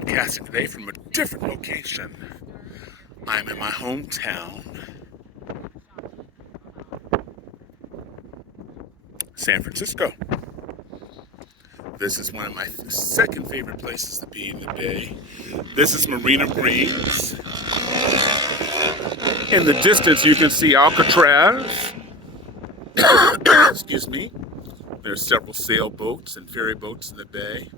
broadcasting today from a different location. I'm in my hometown, San Francisco. This is one of my second favorite places to be in the Bay. This is Marina Greens. In the distance, you can see Alcatraz. Excuse me. There's several sailboats and ferry boats in the bay.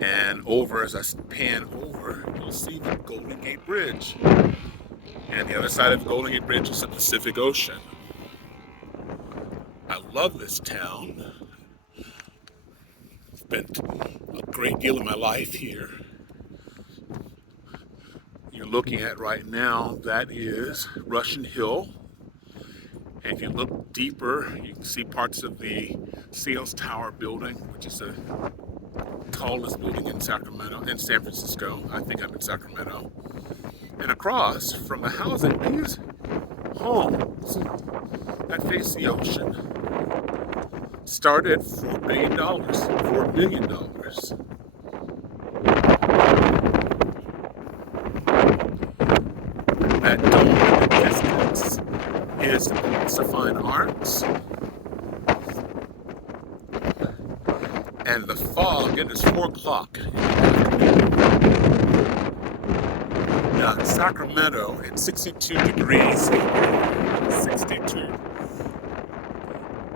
And over, as I pan over, you'll see the Golden Gate Bridge. And the other side of the Golden Gate Bridge is the Pacific Ocean. I love this town. Spent a great deal of my life here. You're looking at right now, that is Russian Hill. And if you look deeper, you can see parts of the Sears Tower building, which is the tallest building in San Francisco. I think I'm in Sacramento. And across from the housing, these homes that face the ocean started at $4 billion. $4 million. That dome in the distance is the Palace of Fine Arts. And the fog, it is 4 o'clock. Now in Sacramento, it's 62 degrees. 62.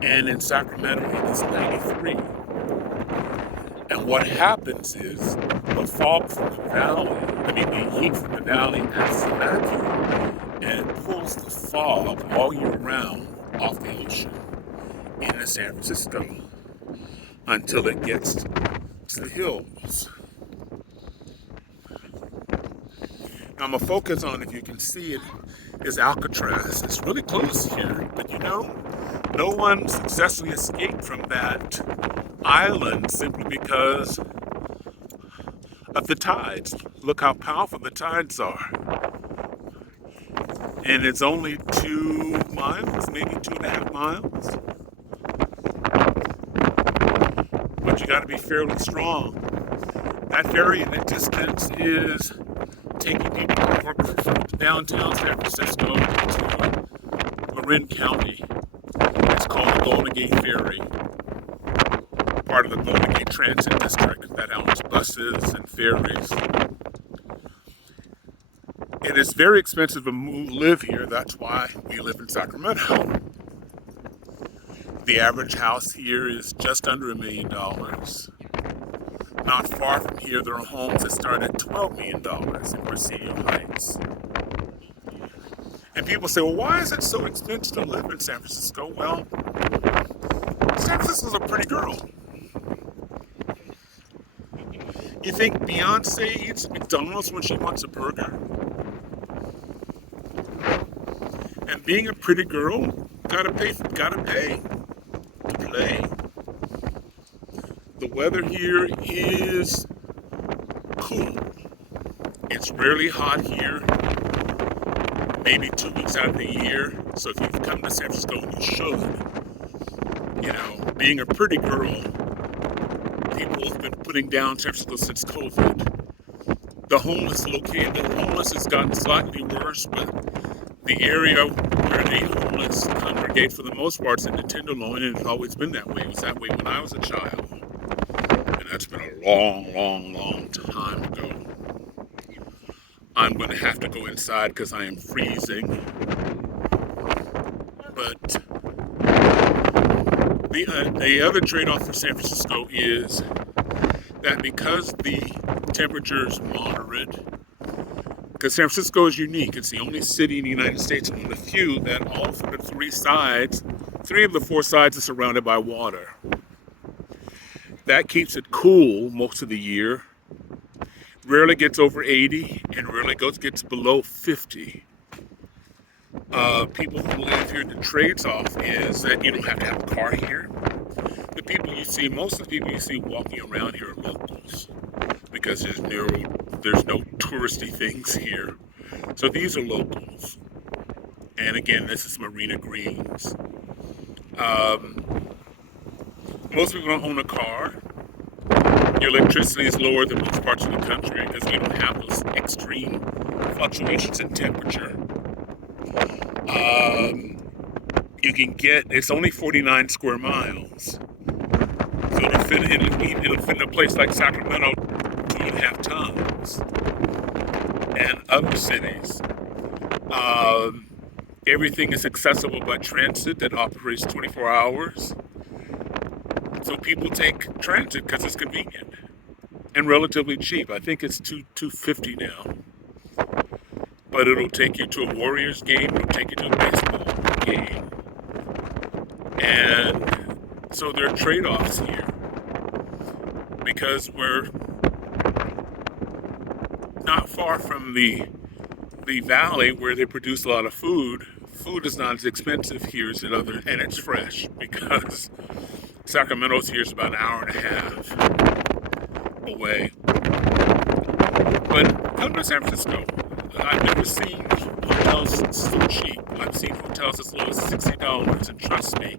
And in Sacramento, it is 93. And what happens is the fog from the valley, the heat from the valley acts as a vacuum, and it pulls the fog all year round off the ocean into San Francisco until it gets to the hills. Now I'm going to focus on, if you can see it, is Alcatraz. It's really close here, but no one successfully escaped from that island simply because of the tides. Look how powerful the tides are. And it's only 2 miles, maybe 2.5 miles. But you got to be fairly strong. That ferry in the distance is taking people from downtown San Francisco to Marin County. It's called the Golden Gate Ferry, part of the Golden Gate Transit District that owns buses and ferries. It is very expensive to live here. That's why we live in Sacramento. The average house here is just under $1 million. Not far from here, there are homes that start at $12 million in Presidio Heights. And people say, well, why is it so expensive to live in San Francisco? Well, San Francisco's a pretty girl. You think Beyonce eats at McDonald's when she wants a burger? And being a pretty girl, gotta pay to play. The weather here is cool. It's rarely hot here, maybe 2 weeks out of the year. So if you've come to San Francisco, and you should, being a pretty girl, people have been putting down San Francisco since COVID. The homeless has gotten slightly worse, but the area where the homeless congregate for the most part is in the Tenderloin, and it's always been that way. It was that way when I was a child. And that's been a long time ago. I'm going to have to go inside because I am freezing. But the other trade-off for San Francisco is that because the temperature is moderate, because San Francisco is unique. It's the only city in the United States, and one of the few that all of the 3 of the 4 sides are surrounded by water. That keeps it cool most of the year. Rarely gets over 80, and rarely gets below 50. People who live here, the trades-off is that you don't have to have a car here. Most of the people you see walking around here are locals, because there's no touristy things here. So these are locals. And again, this is Marina Greens. Most people don't own a car. Your electricity is lower than most parts of the country because we don't have those extreme fluctuations in temperature. You can get, it's only 49 square miles. So it'll fit in a place like Sacramento 2.5 times. And other cities. Everything is accessible by transit that operates 24 hours. So people take transit because it's convenient and relatively cheap. I think it's $2.50 now. But it'll take you to a Warriors game, it'll take you to a baseball game. And so there are trade-offs here because we're not far from the valley where they produce a lot of food. Food is not as expensive here as and it's fresh because Sacramento's here is about an hour and a half away. But come to San Francisco. I've never seen hotels so cheap. I've seen hotels as low as $60, and trust me,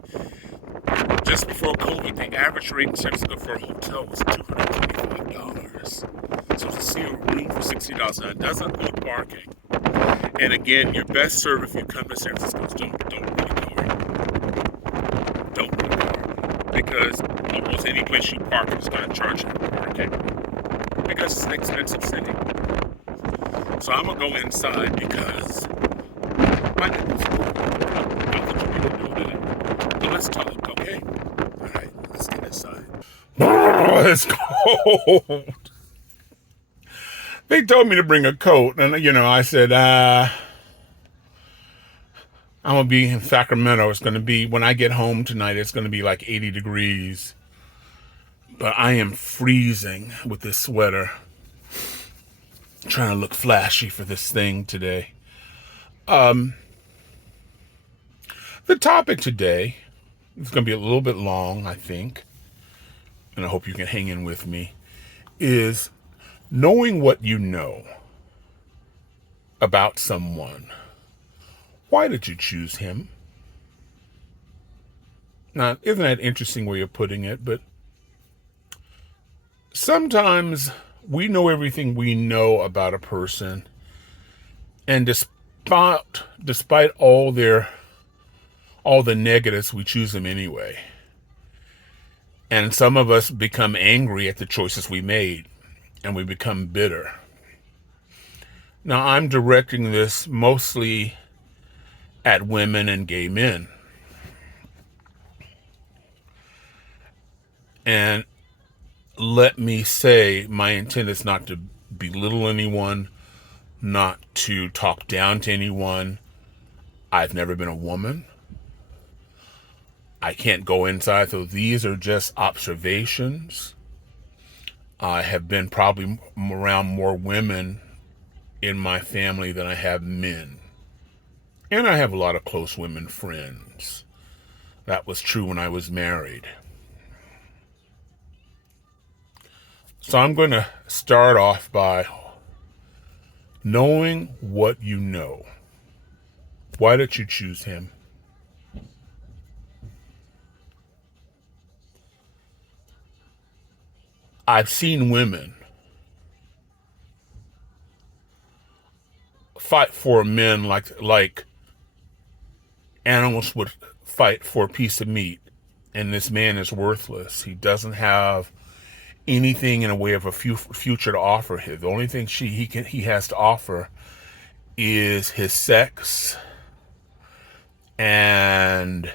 just before COVID, the average rate in San Francisco for a hotel was $225. So to see a room for $60, now it doesn't include parking. And again, your best serve if you come to San Francisco is don't rent a car. Don't rent a car. Because almost any place you park is going to charge you for parking. Because it's an expensive city. So I'm going to go inside because my neighbors are not that you people know that. So let's talk, okay? All right, let's get inside. It's cold. They told me to bring a coat, and I said, I'm gonna be in Sacramento. It's gonna be, when I get home tonight, it's gonna be like 80 degrees. But I am freezing with this sweater. I'm trying to look flashy for this thing today. The topic today is gonna be a little bit long, I think, and I hope you can hang in with me, is knowing what you know about someone. Why did you choose him? Now, isn't that an interesting way of putting it? But sometimes we know everything we know about a person, and despite all the negatives, we choose them anyway. And some of us become angry at the choices we made, and we become bitter. Now, I'm directing this mostly at women and gay men. And let me say, my intent is not to belittle anyone, not to talk down to anyone. I've never been a woman. I can't go inside, so these are just observations. I have been probably around more women in my family than I have men. And I have a lot of close women friends. That was true when I was married. So I'm going to start off by knowing what you know. Why did you choose him? I've seen women fight for men like animals would fight for a piece of meat, and this man is worthless. He doesn't have anything in a way of a future to offer him. The only thing he has to offer is his sex and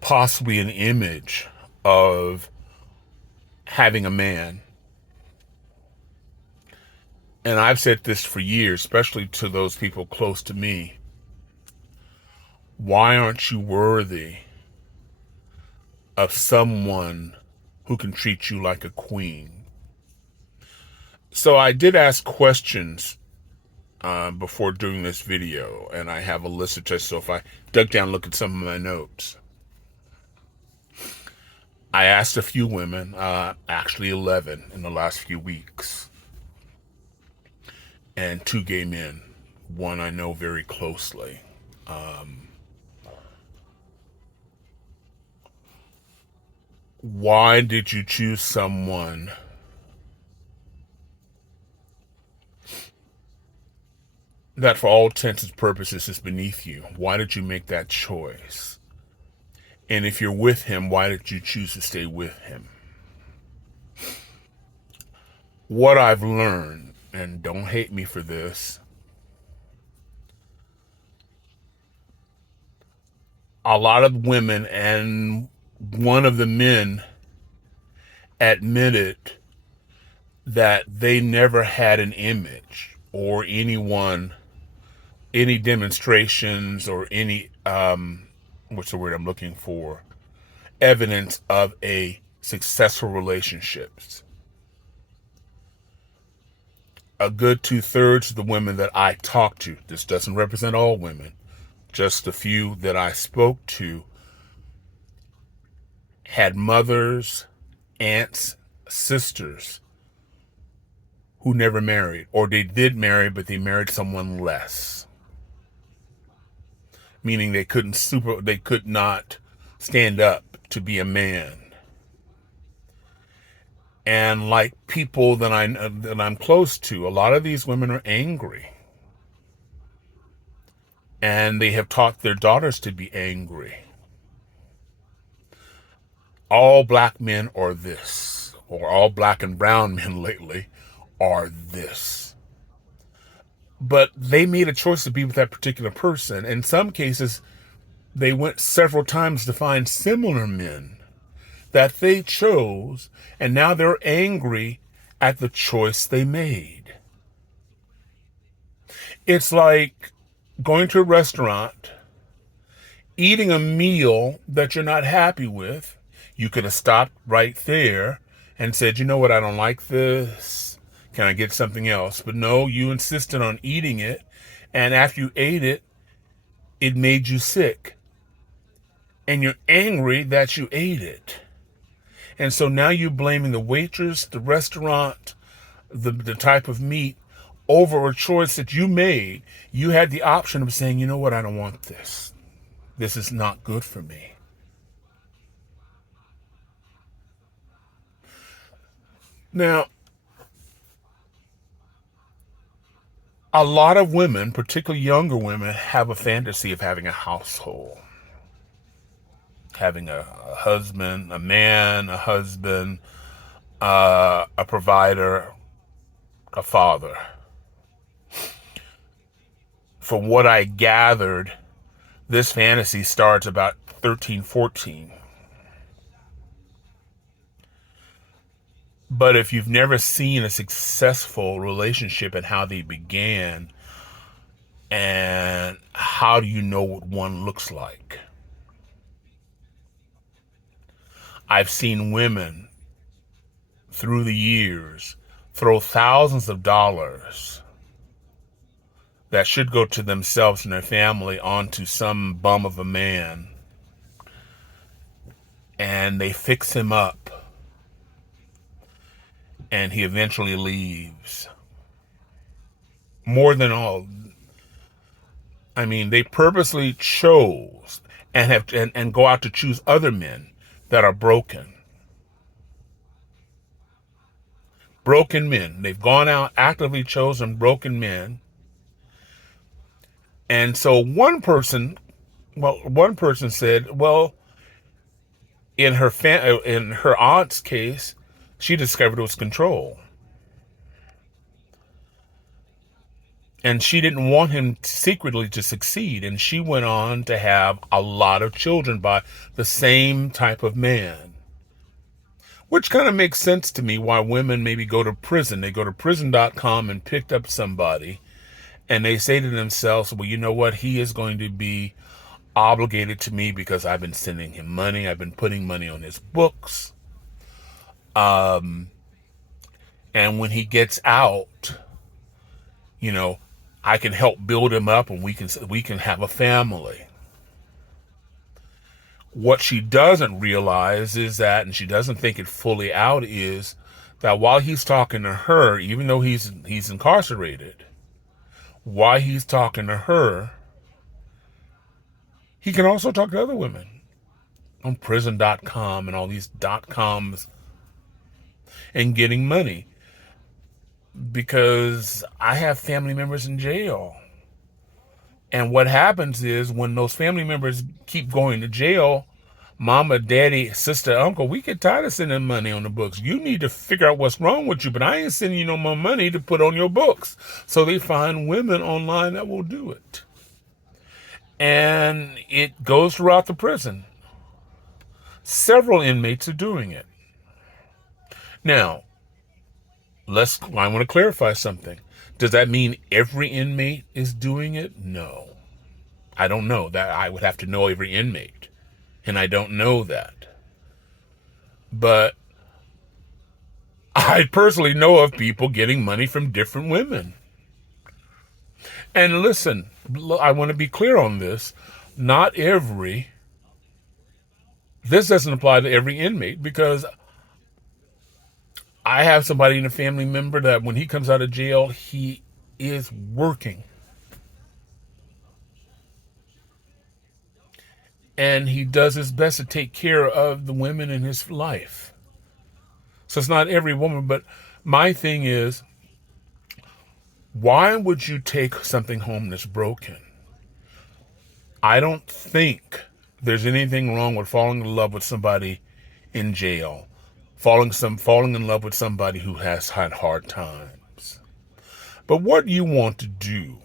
possibly an image of having a man. And I've said this for years, especially to those people close to me. Why aren't you worthy of someone who can treat you like a queen? So I did ask questions before doing this video, and I have a list of tests. So if I dug down and look at some of my notes, I asked a few women, actually 11 in the last few weeks, and 2 gay men, one I know very closely. Why did you choose someone that for all intents and purposes is beneath you? Why did you make that choice? And if you're with him, why did you choose to stay with him? What I've learned, and don't hate me for this, a lot of women and one of the men admitted that they never had an image or any demonstrations or any, what's the word I'm looking for? Evidence of a successful relationships. A good 2/3 of the women that I talked to, this doesn't represent all women, just a few that I spoke to, had mothers, aunts, sisters who never married, or they did marry, but they married someone less. Meaning they could not stand up to be a man. And like people that I'm close to, a lot of these women are angry. And they have taught their daughters to be angry. All black men are this, or all black and brown men lately are this. But they made a choice to be with that particular person. In some cases, they went several times to find similar men that they chose, and now they're angry at the choice they made. It's like going to a restaurant, eating a meal that you're not happy with. You could have stopped right there and said, you know what, I don't like this. Can I get something else? But no, you insisted on eating it, and after you ate it, it made you sick. And you're angry that you ate it. And so now you're blaming the waitress, the restaurant, the type of meat over a choice that you made. You had the option of saying, you know what, I don't want this. This is not good for me. Now, a lot of women, particularly younger women, have a fantasy of having a household. Having a husband, a man, a husband, a provider, a father. From what I gathered, this fantasy starts about 13, 14. But if you've never seen a successful relationship and how they began, and how do you know what one looks like? I've seen women through the years throw thousands of dollars that should go to themselves and their family onto some bum of a man, and they fix him up, and he eventually leaves. More than all, I mean, they purposely chose and go out to choose other men that are broken. Broken men. They've gone out, actively chosen broken men. And so one person said, well, in her aunt's case, she discovered it was control. And she didn't want him secretly to succeed. And she went on to have a lot of children by the same type of man. Which kind of makes sense to me why women maybe go to prison. They go to prison.com and picked up somebody, and they say to themselves, well, you know what? He is going to be obligated to me because I've been sending him money. I've been putting money on his books. And when he gets out, you know, I can help build him up, and we can have a family. What she doesn't realize is that, and she doesn't think it fully out, is that while he's talking to her, even though he's incarcerated, while he's talking to her, he can also talk to other women. on prison.com and all these .coms and getting money, because I have family members in jail. And what happens is when those family members keep going to jail, mama, daddy, sister, uncle, we get tired of sending money on the books. You need to figure out what's wrong with you, but I ain't sending you no more money to put on your books. So they find women online that will do it. And it goes throughout the prison. Several inmates are doing it. Now, I want to clarify something. Does that mean every inmate is doing it? No. I don't know. That I would have to know every inmate. And I don't know that. But I personally know of people getting money from different women. And listen, I want to be clear on this. This doesn't apply to every inmate, because I have somebody in a family member that when he comes out of jail, he is working. And he does his best to take care of the women in his life. So it's not every woman, but my thing is, why would you take something home that's broken? I don't think there's anything wrong with falling in love with somebody in jail, falling in love with somebody who has had hard times. But what you want to do,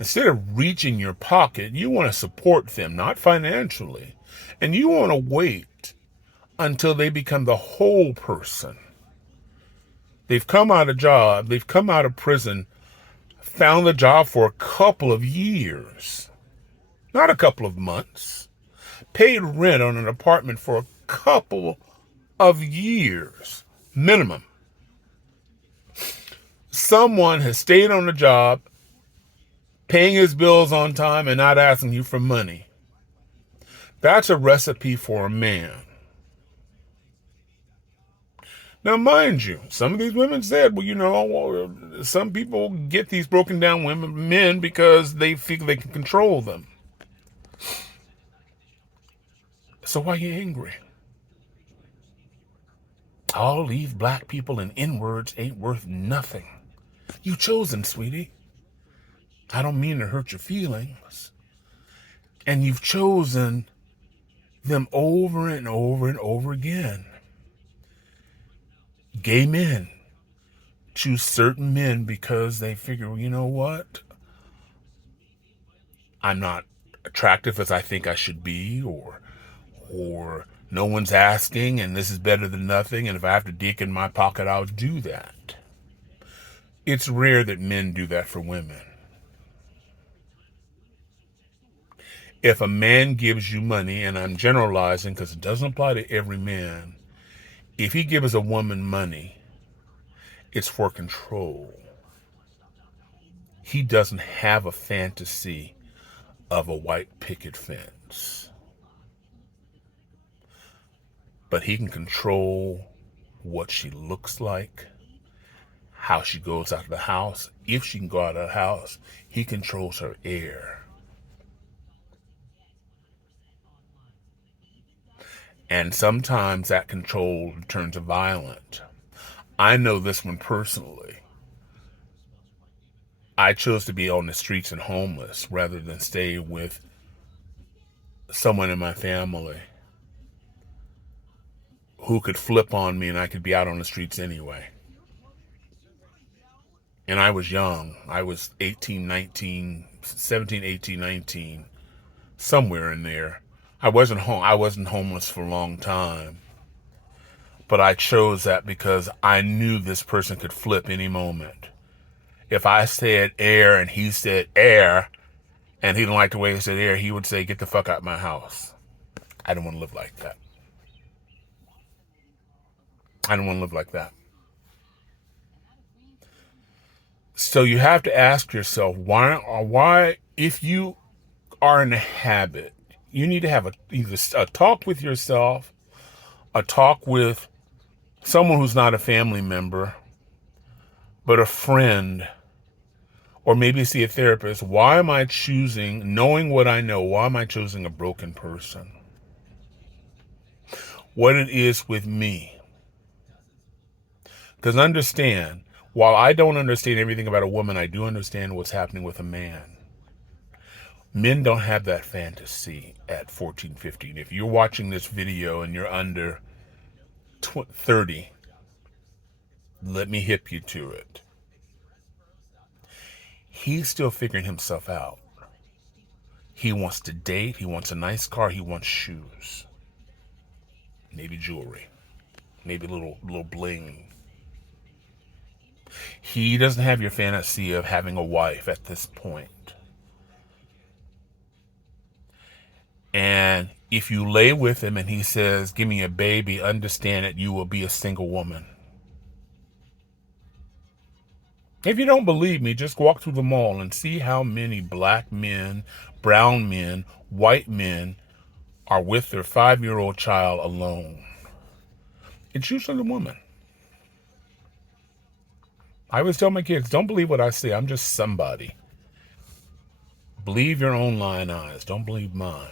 instead of reaching your pocket, you want to support them, not financially. And you want to wait until they become the whole person. They've come out of prison, found a job for a couple of years, not a couple of months, paid rent on an apartment for a couple of years, minimum. Someone has stayed on the job, paying his bills on time and not asking you for money. That's a recipe for a man. Now, mind you, some of these women said, well, some people get these broken down men because they feel they can control them. So why are you angry? All these black people and N-words ain't worth nothing. You chose them, sweetie. I don't mean to hurt your feelings. And you've chosen them over and over and over again. Gay men choose certain men because they figure, well, you know what? I'm not attractive as I think I should be, or no one's asking and this is better than nothing, and if I have to dig in my pocket, I'll do that. It's rare that men do that for women. If a man gives you money, and I'm generalizing because it doesn't apply to every man, if he gives a woman money, it's for control. He doesn't have a fantasy of a white picket fence. But he can control what she looks like, how she goes out of the house. If she can go out of the house, he controls her air. And sometimes that control turns violent. I know this one personally. I chose to be on the streets and homeless rather than stay with someone in my family who could flip on me and I could be out on the streets anyway. And I was young. I was 18, 19, 17, 18, 19, somewhere in there. I wasn't homeless for a long time. But I chose that because I knew this person could flip any moment. If I said air and he said air, and he didn't like the way I said air, he would say, get the fuck out of my house. I don't want to live like that. I don't want to live like that. So you have to ask yourself, why, if you are in a habit, you need to have either a talk with yourself, a talk with someone who's not a family member, but a friend, or maybe see a therapist. Why am I choosing, knowing what I know, why am I choosing a broken person? what it is with me. Because understand, while I don't understand everything about a woman, I do understand what's happening with a man. Men don't have that fantasy at 14, 15. If you're watching this video and you're under 30, let me hip you to it. He's still figuring himself out. He wants to date. He wants a nice car. He wants shoes. Maybe jewelry. Maybe a little bling. He doesn't have your fantasy of having a wife at this point. And if you lay with him and he says, give me a baby, understand that you will be a single woman. If you don't believe me, just walk through the mall and see how many black men, brown men, white men are with their 5-year-old child alone. It's usually a woman. I always tell my kids, don't believe what I say. I'm just somebody. Believe your own lying eyes. Don't believe mine.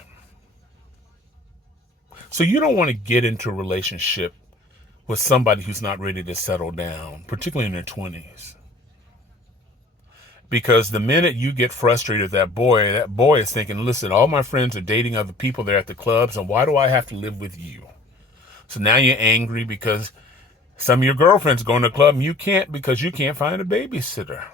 So you don't want to get into a relationship with somebody who's not ready to settle down, particularly in their 20s. Because the minute you get frustrated with that boy is thinking, listen, all my friends are dating other people. They're at the clubs, and why do I have to live with you? So now you're angry because some of your girlfriends go in the club and you can't because you can't find a babysitter.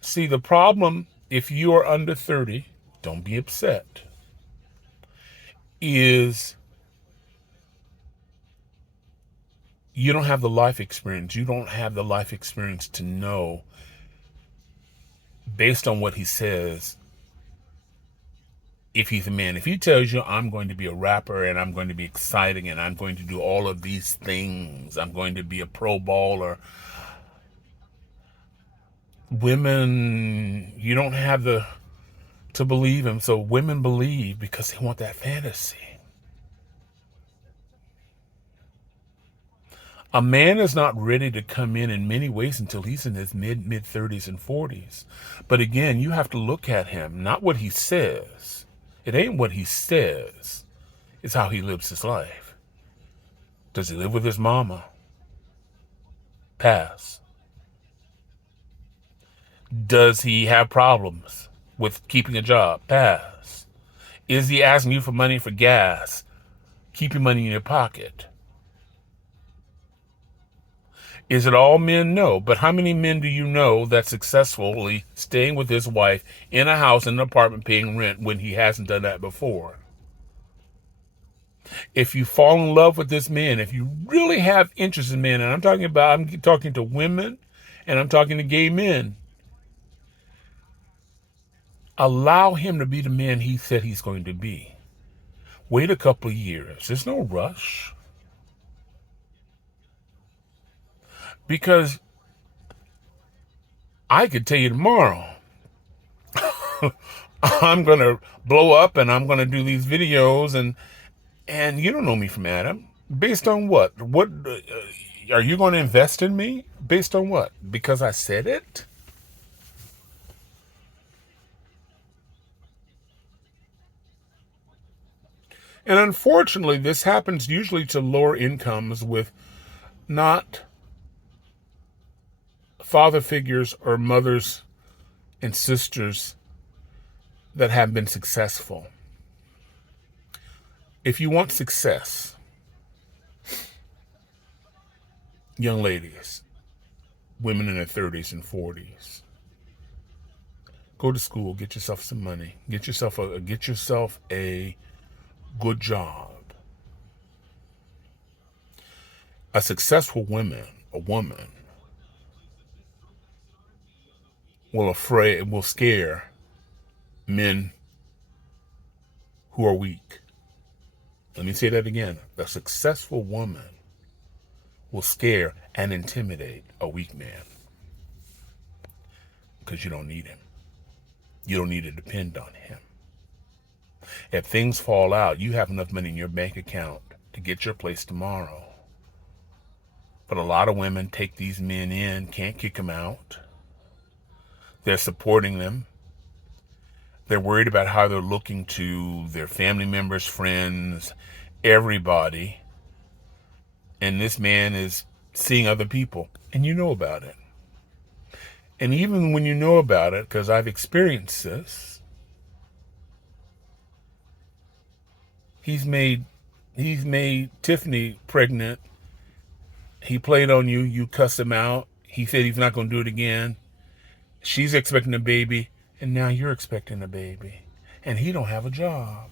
See, the problem, if you are under 30, don't be upset, is you don't have the life experience. You don't have the life experience to know, based on what he says, if he's a man. If he tells you, I'm going to be a rapper and I'm going to be exciting and I'm going to do all of these things, I'm going to be a pro bowler, women, you don't have to believe him. So women believe because they want that fantasy. A man is not ready to come in many ways until he's in his mid 30s and 40s. But again, you have to look at him, not what he says. It ain't what he says. It's how he lives his life. Does he live with his mama? Pass. Does he have problems with keeping a job? Pass. Is he asking you for money for gas? Keep your money in your pocket. Is it all men? No. But how many men do you know that successfully staying with his wife in a house, in an apartment, paying rent when he hasn't done that before? If you fall in love with this man, if you really have interest in men, and I'm talking to women and I'm talking to gay men, allow him to be the man he said he's going to be. Wait a couple of years. There's no rush. Because I could tell you tomorrow, I'm going to blow up and I'm going to do these videos and you don't know me from Adam. Based on what? What are you going to invest in me? Based on what? Because I said it? And unfortunately, this happens usually to lower incomes with not father figures or mothers and sisters that have been successful. If you want success, young ladies, women in their 30s and 40s, go to school, get yourself some money, get yourself a good job. A successful woman will scare men who are weak. Let me say that again. A successful woman will scare and intimidate a weak man because you don't need him. You don't need to depend on him. If things fall out, you have enough money in your bank account to get your place tomorrow. But a lot of women take these men in, can't kick them out. They're supporting them. They're worried about how they're looking to their family members, friends, everybody. And this man is seeing other people, and you know about it. And even when you know about it, because I've experienced this, he's made Tiffany pregnant. He played on you. You cussed him out. He said he's not going to do it again. She's expecting a baby, and now you're expecting a baby. And he don't have a job.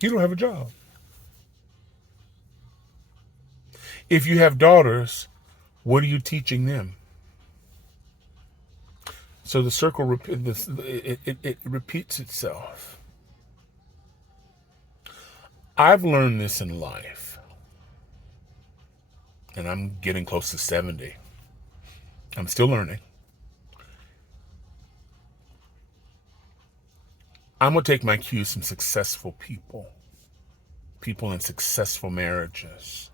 You don't have a job. If you have daughters, what are you teaching them? So the circle it repeats itself. I've learned this in life, and I'm getting close to 70. I'm still learning. I'm going to take my cues from successful people in successful marriages.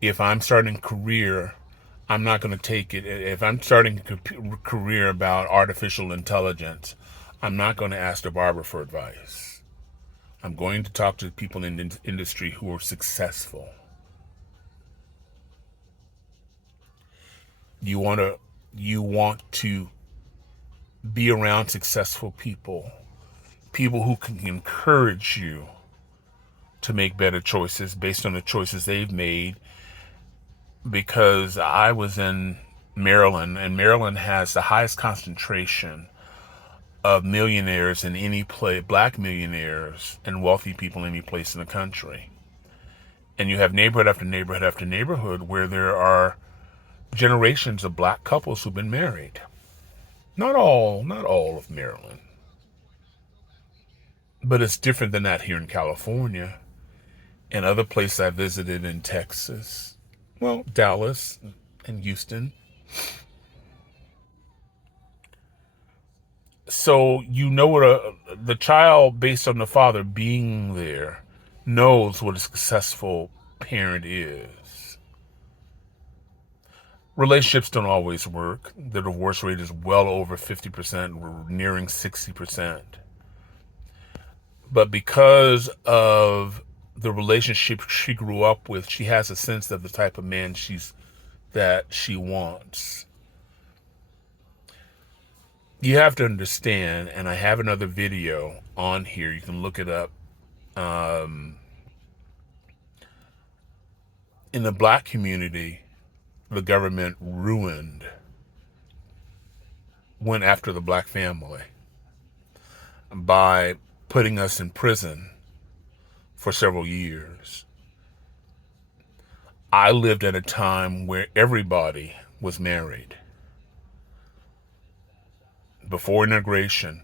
If I'm starting a career, I'm not going to take it. If I'm starting a career about artificial intelligence, I'm not going to ask the barber for advice. I'm going to talk to people in the industry who are successful. You want to be around successful people who can encourage you to make better choices based on the choices they've made. Because I was in Maryland, and Maryland has the highest concentration of millionaires in any place, black millionaires and wealthy people in any place in the country. And you have neighborhood after neighborhood after neighborhood where there are generations of black couples who've been married. Not all of Maryland. But it's different than that here in California and other places I visited in Texas. Well, Dallas and Houston. So you know what the child, based on the father being there, knows what a successful parent is. Relationships don't always work. The divorce rate is well over 50%. We're nearing 60%. But because of the relationship she grew up with, she has a sense of the type of man that she wants. You have to understand, and I have another video on here, you can look it up. In the black community, the government went after the black family by putting us in prison for several years. I lived at a time where everybody was married. Before integration,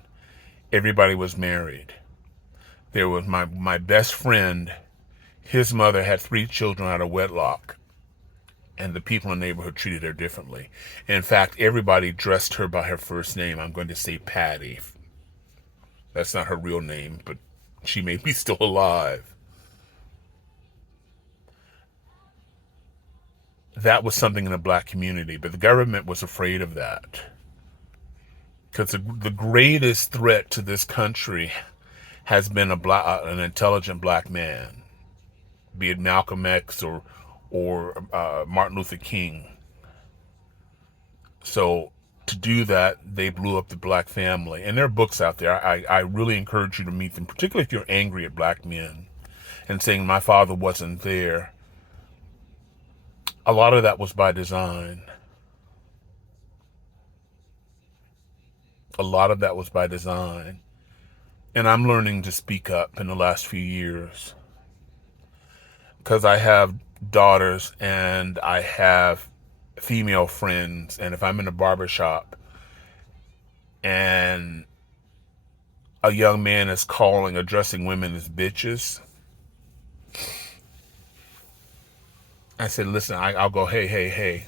everybody was married. There was my best friend, his mother had 3 children out of wedlock, and the people in the neighborhood treated her differently. In fact, everybody dressed her by her first name. I'm going to say Patty. That's not her real name, but she may be still alive. That was something in the black community, but the government was afraid of that. Because the greatest threat to this country has been an intelligent black man, be it Malcolm X or Martin Luther King. So to do that, they blew up the black family. And there are books out there. I really encourage you to meet them, particularly if you're angry at black men and saying my father wasn't there. A lot of that was by design. A lot of that was by design. And I'm learning to speak up in the last few years. Because I have daughters and I have female friends. And if I'm in a barbershop and a young man is addressing women as bitches, I said, listen, I'll go, hey.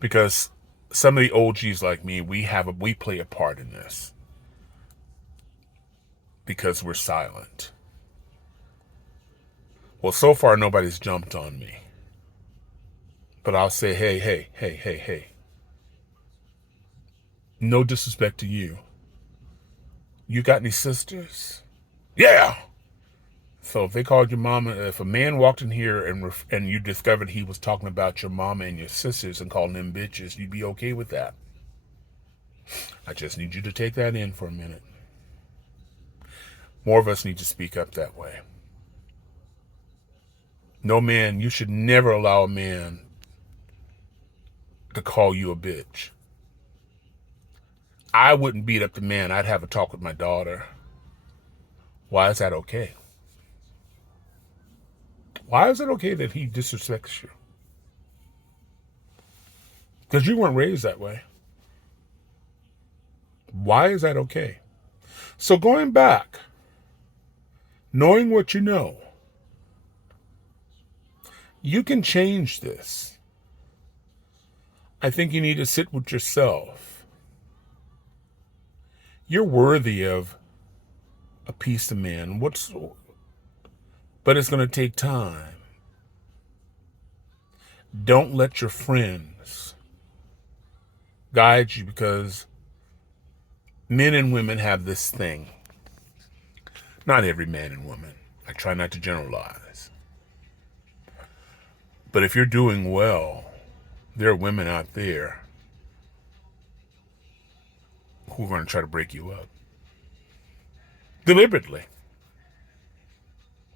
Because some of the OGs like me, we play a part in this. Because we're silent. Well, so far, nobody's jumped on me. But I'll say, hey, hey, hey, hey, hey. No disrespect to you. You got any sisters? Yeah. So if they called your mama, if a man walked in here and you discovered he was talking about your mama and your sisters and calling them bitches, you'd be okay with that. I just need you to take that in for a minute. More of us need to speak up that way. No man, you should never allow a man to call you a bitch. I wouldn't beat up the man. I'd have a talk with my daughter. Why is that okay? Why is it okay that he disrespects you? Because you weren't raised that way. Why is that okay? So going back, knowing what you know, you can change this. I think you need to sit with yourself. You're worthy of a piece of man. But it's going to take time. Don't let your friends guide you, because men and women have this thing. Not every man and woman. I try not to generalize. But if you're doing well, there are women out there who are going to try to break you up. Deliberately.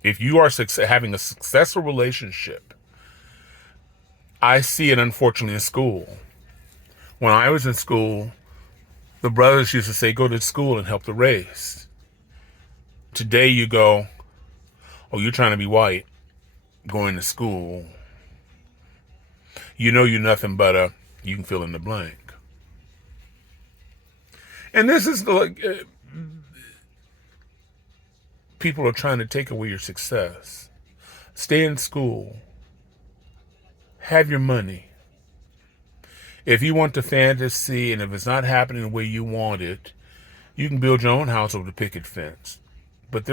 If you are having a successful relationship, I see it unfortunately in school. When I was in school, the brothers used to say, go to school and help the race. Today you go, oh, you're trying to be white, going to school. You know you're nothing but you can fill in the blank. And this is people are trying to take away your success. Stay in school. Have your money. If you want the fantasy and if it's not happening the way you want it, you can build your own house over the picket fence. But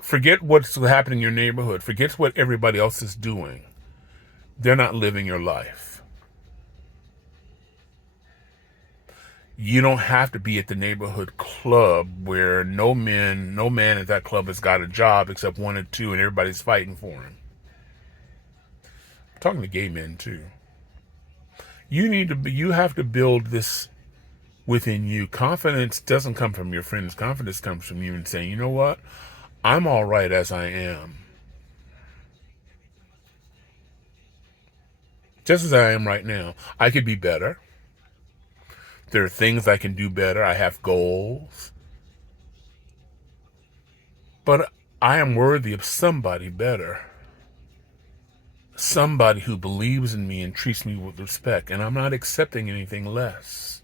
forget what's happening in your neighborhood. Forget what everybody else is doing. They're not living your life. You don't have to be at the neighborhood club where no man at that club has got a job except one or two and everybody's fighting for him. I'm talking to gay men too. You have to build this within you. Confidence doesn't come from your friends. Confidence comes from you and saying, you know what? I'm all right as I am. Just as I am right now. I could be better. There are things I can do better. I have goals. But I am worthy of somebody better. Somebody who believes in me and treats me with respect. And I'm not accepting anything less.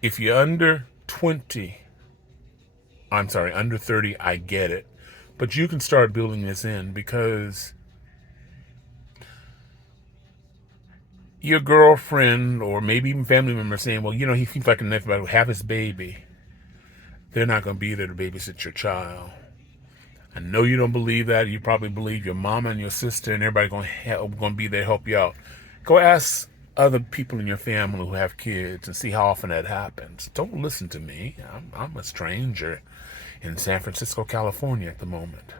If you're under 30, I get it. But you can start building this in, because your girlfriend or maybe even family member saying, well, he seems like a nice guy, have his baby. They're not going to be there to babysit your child. I know you don't believe that. You probably believe your mama and your sister and everybody going to be there to help you out. Go ask other people in your family who have kids and see how often that happens. Don't listen to me. I'm a stranger in San Francisco, California at the moment.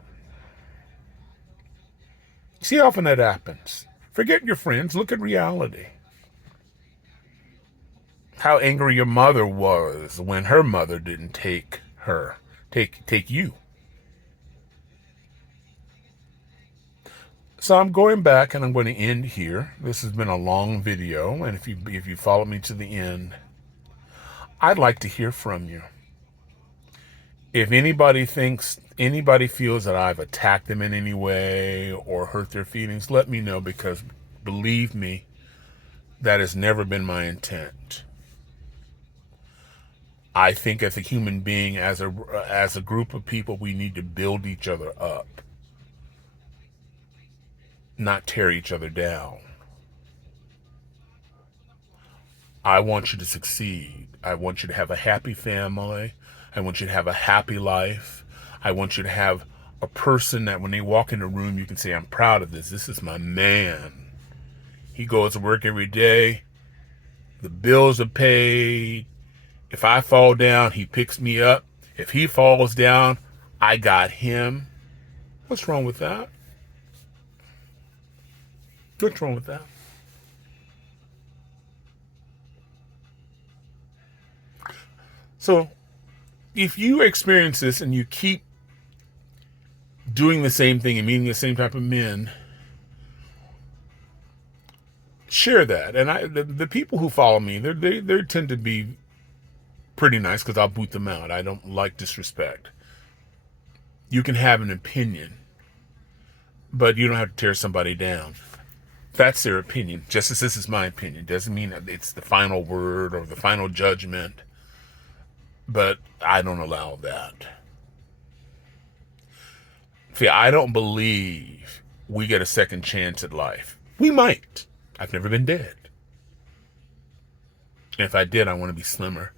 See how often that happens. Forget your friends. Look at reality. How angry your mother was when her mother didn't take you. So I'm going back and I'm going to end here. This has been a long video, and if you follow me to the end, I'd like to hear from you. If anybody feels that I've attacked them in any way or hurt their feelings, let me know, because believe me, that has never been my intent. I think as a human being, as a group of people, we need to build each other up, not tear each other down. I want you to succeed. I want you to have a happy family. I want you to have a happy life. I want you to have a person that when they walk in the room, you can say, I'm proud of this. This is my man. He goes to work every day. The bills are paid. If I fall down, he picks me up. If he falls down, I got him. What's wrong with that? What's wrong with that? So if you experience this and you keep doing the same thing and meeting the same type of men, share that. And the people who follow me, they tend to be pretty nice because I'll boot them out. I don't like disrespect. You can have an opinion, but you don't have to tear somebody down. That's their opinion. Just as this is my opinion. Doesn't mean that it's the final word or the final judgment. But I don't allow that. See, I don't believe we get a second chance at life. We might. I've never been dead. And if I did, I want to be slimmer.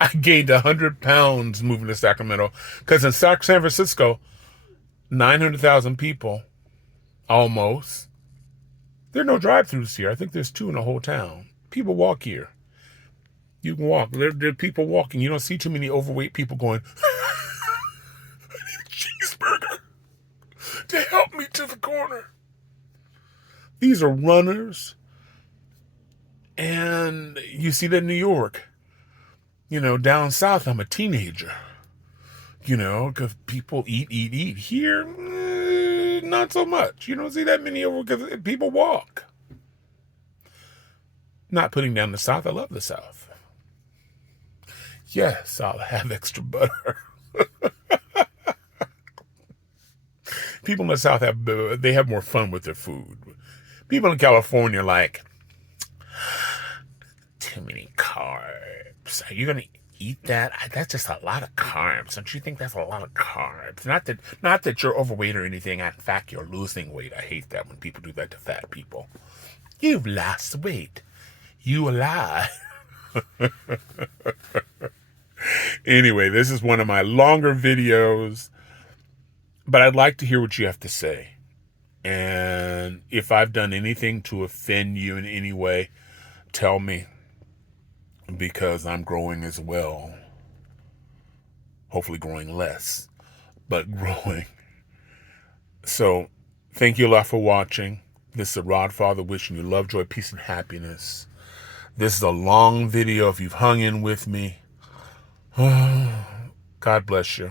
I gained 100 pounds moving to Sacramento. Because in San Francisco, 900,000 people, almost. There are no drive-thrus here. I think there's 2 in the whole town. People walk here. You can walk. There are people walking. You don't see too many overweight people going, I need a cheeseburger to help me to the corner. These are runners. And you see that in New York. You know, down south, I'm a teenager. You know, because people eat. Here, not so much. You don't see that many over because people walk. Not putting down the South. I love the South. Yes, I'll have extra butter. People in the South have more fun with their food. People in California are like, too many carbs. Are you going to eat that? That's just a lot of carbs. Don't you think that's a lot of carbs? Not that you're overweight or anything. In fact, you're losing weight. I hate that when people do that to fat people. You've lost weight. You lie. Anyway, this is one of my longer videos, but I'd like to hear what you have to say. And if I've done anything to offend you in any way, tell me, because I'm growing as well. Hopefully growing less, but growing. So thank you a lot for watching. This is the Rod Father wishing you love, joy, peace, and happiness. This is a long video. If you've hung in with me, God bless you.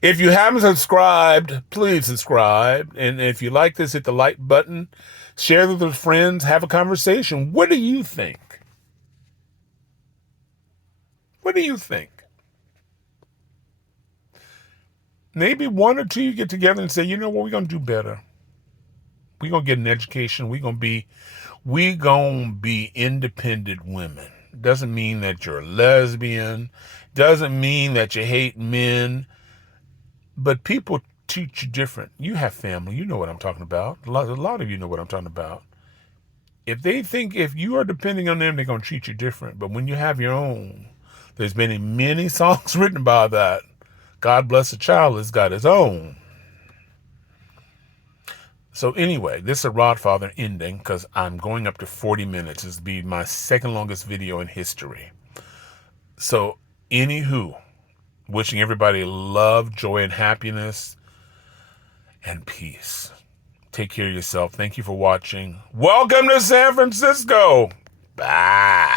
If you haven't subscribed, please subscribe. And if you like this, hit the like button. Share with your friends. Have a conversation. What do you think? What do you think? Maybe 1 or 2 you get together and say, you know what, we're going to do better. We're going to get an education. We're going to be independent women. Doesn't mean that you're a lesbian. Doesn't mean that you hate men. But people treat you different. You have family. You know what I'm talking about. A lot of you know what I'm talking about. If they think if you are depending on them, they're going to treat you different. But when you have your own, there's been many songs written about that. God bless a child has got his own. So anyway, this is a Rod Father ending because I'm going up to 40 minutes. This will be my second longest video in history. So anywho, wishing everybody love, joy, and happiness, and peace. Take care of yourself. Thank you for watching. Welcome to San Francisco. Bye.